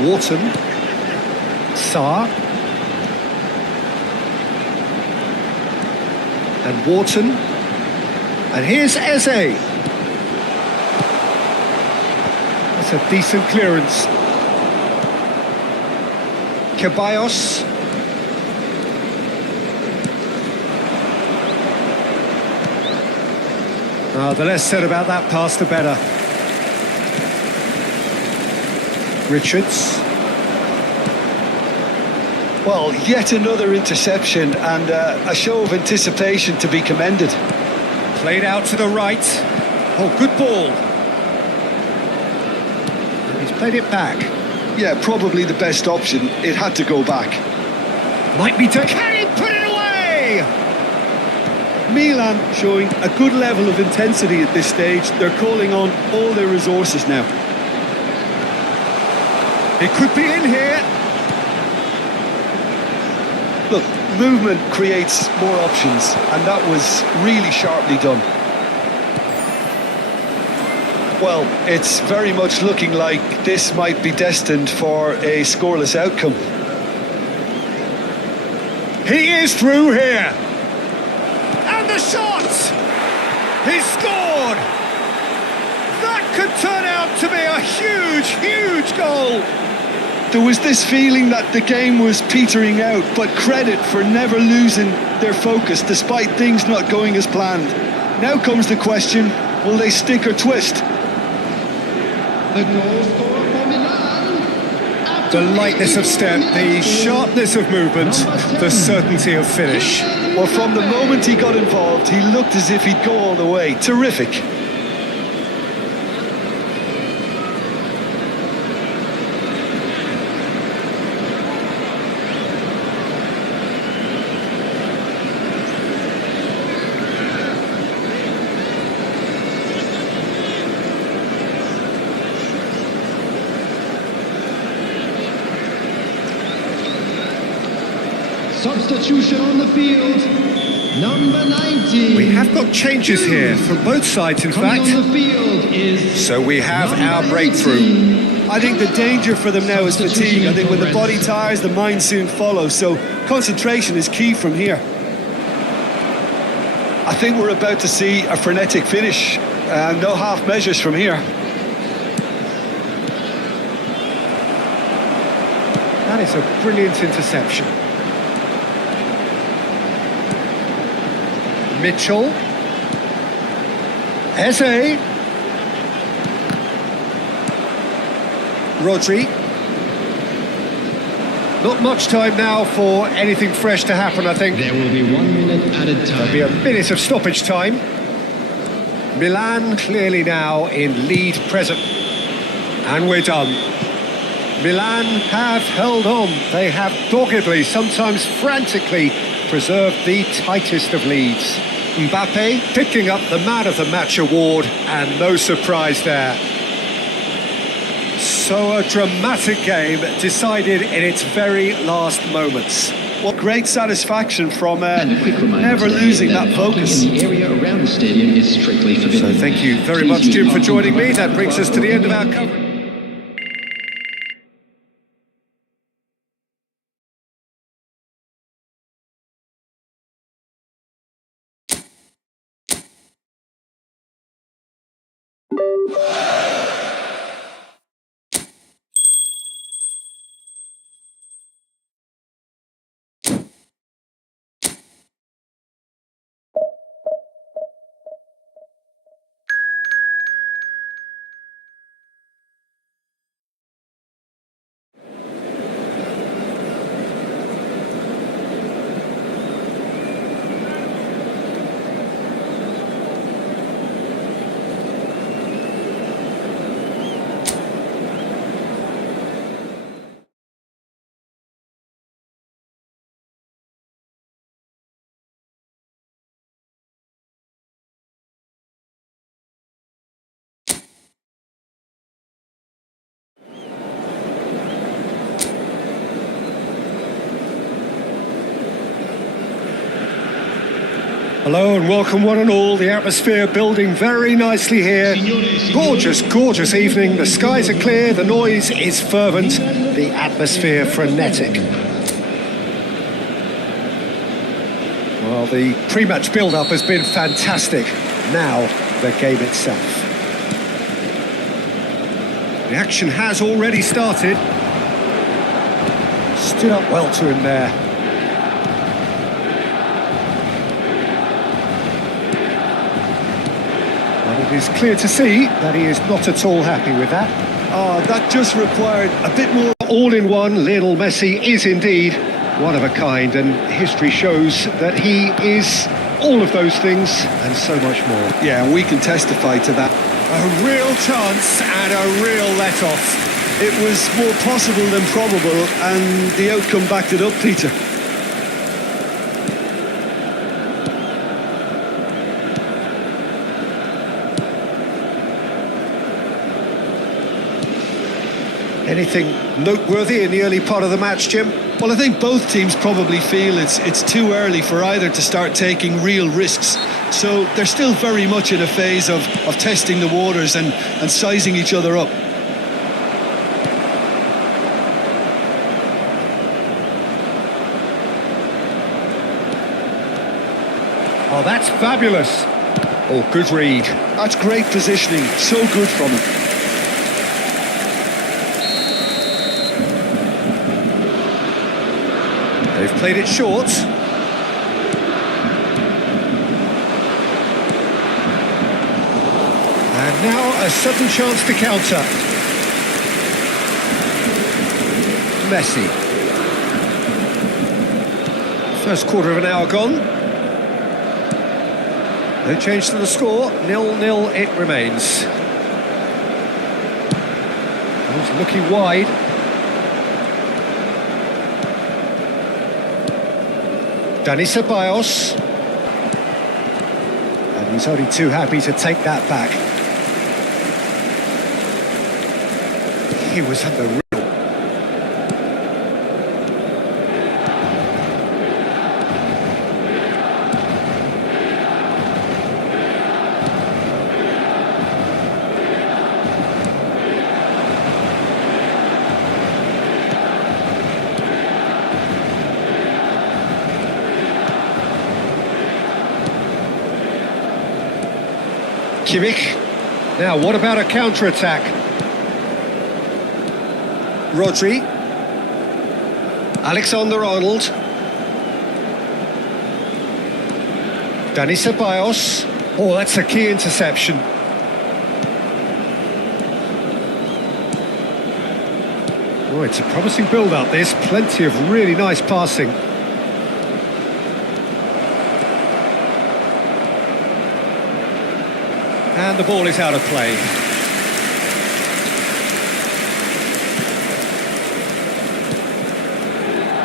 Wharton. Sarr. And Wharton. And here's Eze. That's a decent clearance. Ceballos. The less said about that pass, the better. Richards. Well, yet another interception and a show of anticipation to be commended. Played out to the right. Oh, good ball. He's played it back. Yeah, probably the best option. It had to go back. Might be to carry, put it away! Milan showing a good level of intensity at this stage. They're calling on all their resources now. It could be in here. Look, movement creates more options, and that was really sharply done. Well, it's very much looking like this might be destined for a scoreless outcome. He is through here. And the shot! He scored! That could turn out to be a huge, huge goal. There was this feeling that the game was petering out, but credit for never losing their focus despite things not going as planned. Now comes the question, will they stick or twist? The goal scorer for Milan. The lightness of step, the sharpness of movement, the certainty of finish. Well, from the moment he got involved, he looked as if he'd go all the way. Terrific. Substitution on the field, number 90. We have got changes here from both sides, in Coming fact. on the field is So we have our number breakthrough. 18. I think the danger for them now is fatigue. I think when the body tires, the mind soon follows. So concentration is key from here. I think we're about to see a frenetic finish. No half measures from here. That is a brilliant interception. Mitchell. Eze. Rodri. Not much time now for anything fresh to happen, I think. There will be 1 minute added There'll be time. a minute of stoppage time. Milan clearly now in lead present. And we're done. Milan have held on. They have doggedly, sometimes frantically, preserved the tightest of leads. Mbappe picking up the Man of the Match award, and no surprise there. So a dramatic game decided in its very last moments. Well, great satisfaction from And a quick reminder never today losing that parking focus. in the area around the stadium is strictly forbidden. So thank you very Please much, use Jim, for parking joining me. provided That by brings the us to the end of our club. coverage. Hello and welcome one and all. The atmosphere building very nicely here. Gorgeous, gorgeous evening. The skies are clear, the noise is fervent, the atmosphere frenetic. Well, the pre-match build-up has been fantastic. Now, the game itself. The action has already started. Stood up well to him there. It is clear to see that he is not at all happy with that. Oh, that just required a bit more. All in one, Lionel Messi is indeed one of a kind, and history shows that he is all of those things and so much more. Yeah, and we can testify to that. A real chance and a real let-off. It was more possible than probable, and the outcome backed it up, Peter. Anything noteworthy in the early part of the match, Jim? Well, I think both teams probably feel it's too early for either to start taking real risks. So they're still very much in a phase of testing the waters and sizing each other up. Oh, that's fabulous. Oh, good read. That's great positioning. So good from him. They've played it short. And now a sudden chance to counter. Messi. First quarter of an hour gone. No change to the score. 0-0 it remains. He's looking wide. Dani Ceballos, and he's only too happy to take that back. He was at the real. Kimmich. Now, what about a counter-attack? Rodri. Alexander-Arnold. Dani Ceballos. Oh, that's a key interception. Oh, it's a promising build-up, this. Plenty of really nice passing. And the ball is out of play.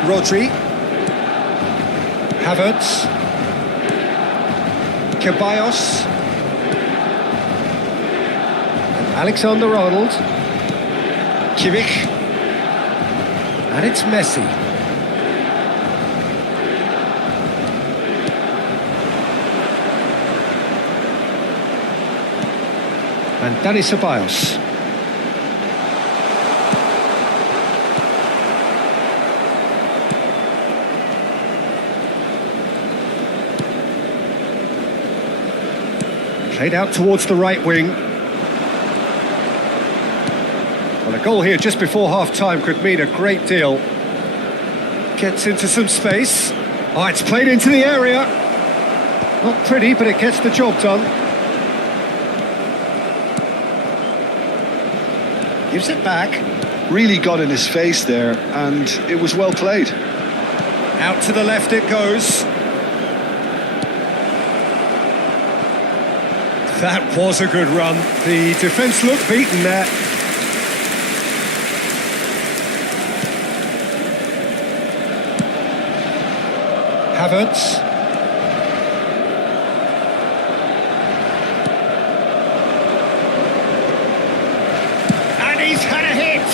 Rodri. Havertz. Ceballos. And Alexander-Arnold. Kimmich. And it's Messi. And Dani Ceballos. Played out towards the right wing. Well, a goal here just before half-time could mean a great deal. Gets into some space. Oh, it's played into the area. Not pretty, but it gets the job done. Gives it back. Really got in his face there, and it was well played. Out to the left it goes. That was a good run. The defence looked beaten there. Havertz. And he's had a hit.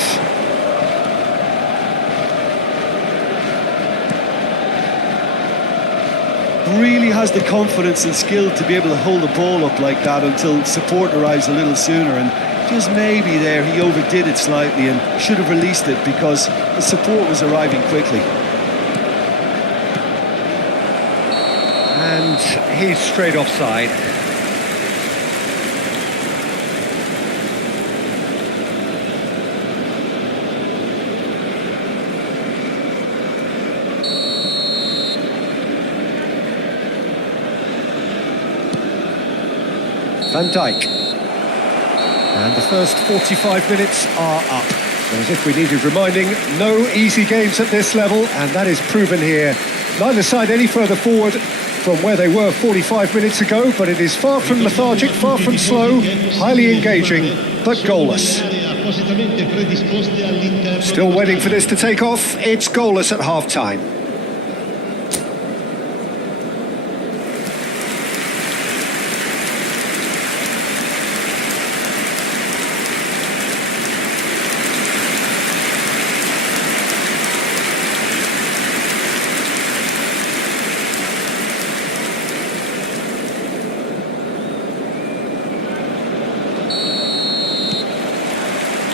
Really has the confidence and skill to be able to hold the ball up like that until support arrives a little sooner, and just maybe there he overdid it slightly and should have released it because the support was arriving quickly. And he's straight offside. Van Dijk. And the first 45 minutes are up. As if we needed reminding, no easy games at this level, and that is proven here. Neither side any further forward from where they were 45 minutes ago, but it is far from lethargic, far from slow, highly engaging, but goalless. Still waiting for this to take off. It's goalless at half-time.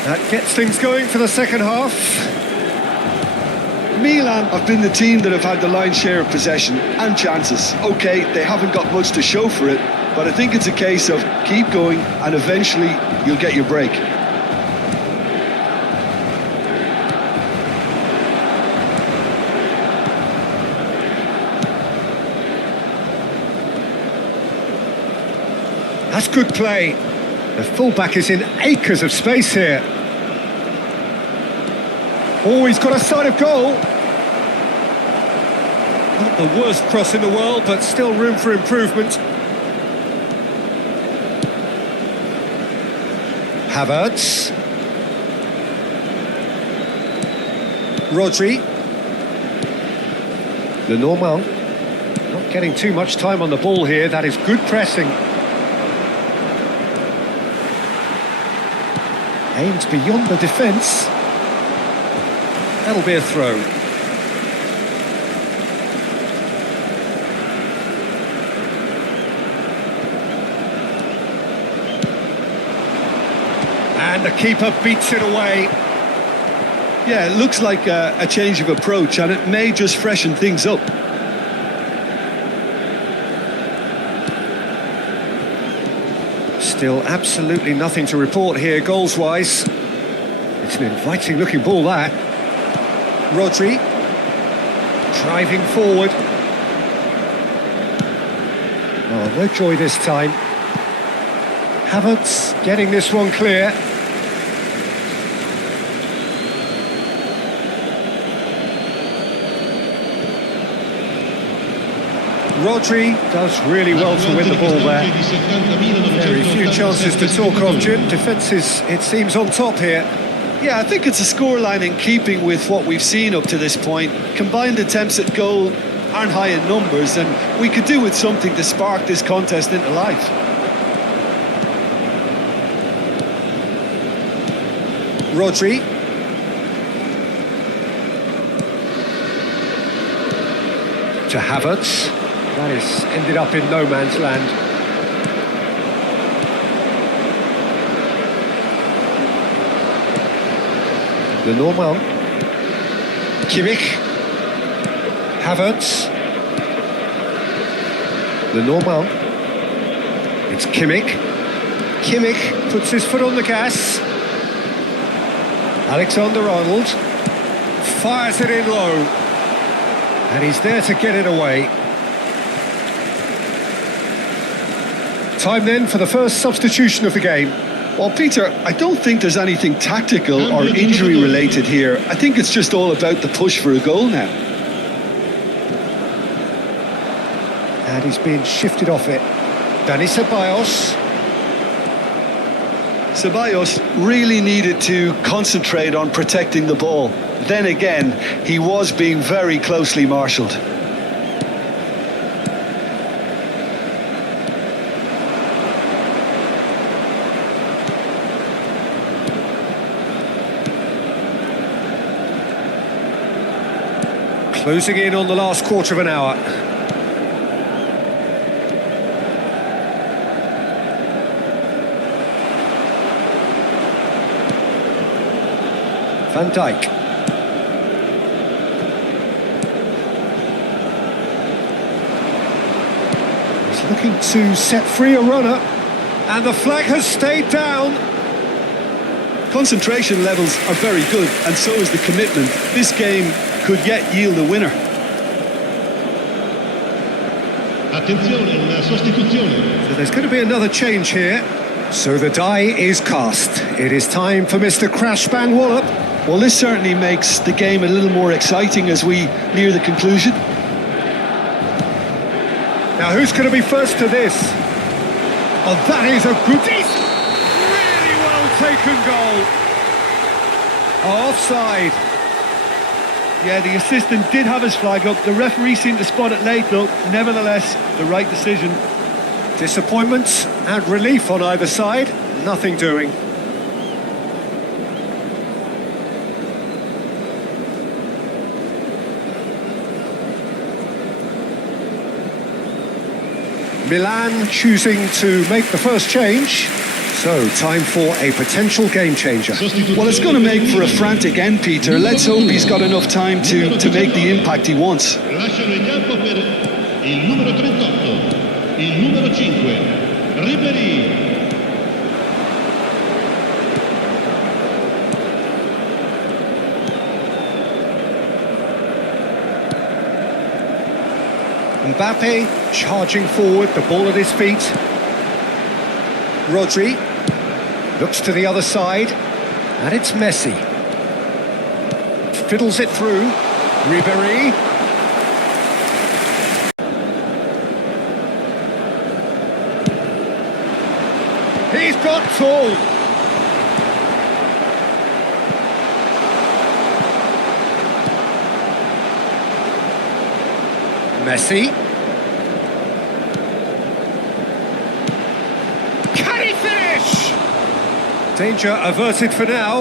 That gets things going for the second half. Milan have been the team that have had the lion's share of possession and chances. OK, they haven't got much to show for it, but I think it's a case of keep going and eventually you'll get your break. That's good play. The fullback is in acres of space here. Oh, he's got a sight of goal. Not the worst cross in the world, but still room for improvement. Havertz. Rodri. Lenormand. Not getting too much time on the ball here. That is good pressing. Aims beyond the defence. That'll be a throw. And the keeper beats it away. Yeah, it looks like a change of approach, and it may just freshen things up. Still absolutely nothing to report here goals-wise. It's an inviting-looking ball, that. Rodri, driving forward. Oh, no joy this time. Havertz getting this one clear. Rodri does really well to win the ball there. Very few chances to talk of, Jim. Defence is, it seems, on top here. Yeah, I think it's a scoreline in keeping with what we've seen up to this point. Combined attempts at goal aren't high in numbers, and we could do with something to spark this contest into life. Rodri. To Havertz. That is ended up in no man's land. Lenormand. Kimmich. Havertz. Lenormand. It's Kimmich. Kimmich puts his foot on the gas. Alexander-Arnold fires it in low. And he's there to get it away. Time then for the first substitution of the game. Well, Peter, I don't think there's anything tactical or injury related here. I think it's just all about the push for a goal now. And he's being shifted off it. Dani Ceballos. Ceballos really needed to concentrate on protecting the ball. Then again, he was being very closely marshalled. Closing in on the last quarter of an hour. Van Dijk. He's looking to set free a runner, and the flag has stayed down. Concentration levels are very good, and so is the commitment. This game could yet yield a winner. Attenzione, una sostituzione. So there's going to be another change here. So the die is cast. It is time for Mr. Crash Bang Wallop. Well, this certainly makes the game a little more exciting as we near the conclusion. Now, who's going to be first to this? Oh, that is a good... Really well taken goal. Offside. Yeah, the assistant did have his flag up. The referee seemed to spot it late, though. Nevertheless, the right decision. Disappointment and relief on either side. Nothing doing. Milan choosing to make the first change. So, time for a potential game changer. Well, it's going to make for a frantic end, Peter. Let's hope he's got enough time to make the impact he wants. Lasciano il campo per il numero 38, il numero 5, Ribéry. Mbappe charging forward, the ball at his feet. Rodri looks to the other side, and it's Messi. Fiddles it through. Ribéry. He's got tall. Messi. Can he finish? Danger averted for now.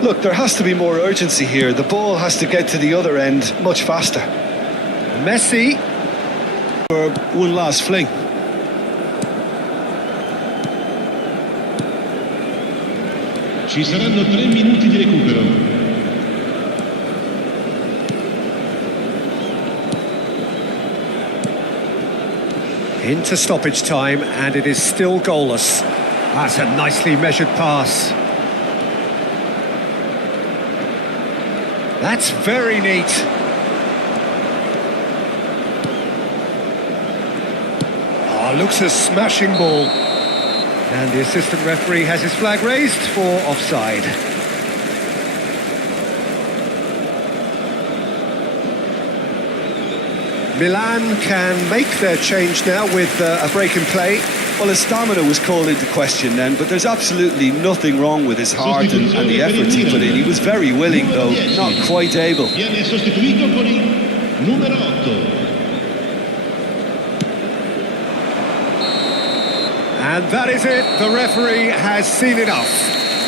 Look, there has to be more urgency here. The ball has to get to the other end much faster. Messi. For one last fling. Ci saranno 3 minuti di recupero. Into stoppage time, and it is still goalless. That's a nicely measured pass. That's very neat. Oh, looks a smashing ball. And the assistant referee has his flag raised for offside. Milan can make their change now with a break in play. Well, his stamina was called into question then, but there's absolutely nothing wrong with his heart and the efforts he put in. He was very willing, though not quite able. Viene sostituito con il numero 8. And that is it. The referee has seen enough.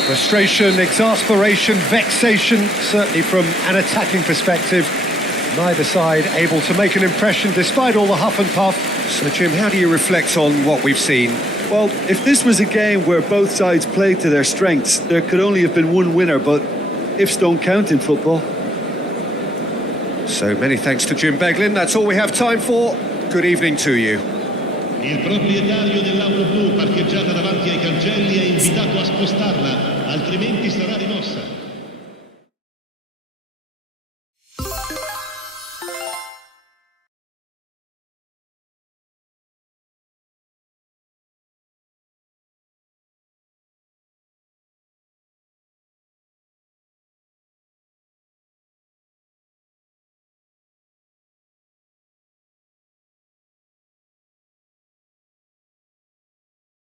Frustration, exasperation, vexation, certainly from an attacking perspective. Neither side able to make an impression despite all the huff and puff. So, Jim, how do you reflect on what we've seen? Well, if this was a game where both sides played to their strengths, there could only have been one winner, but ifs don't count in football. So many thanks to Jim Beglin. That's all we have time for. Good evening to you. Il proprietario dell'auto blu parcheggiata davanti ai cancelli è invitato a spostarla, altrimenti sarà rimossa.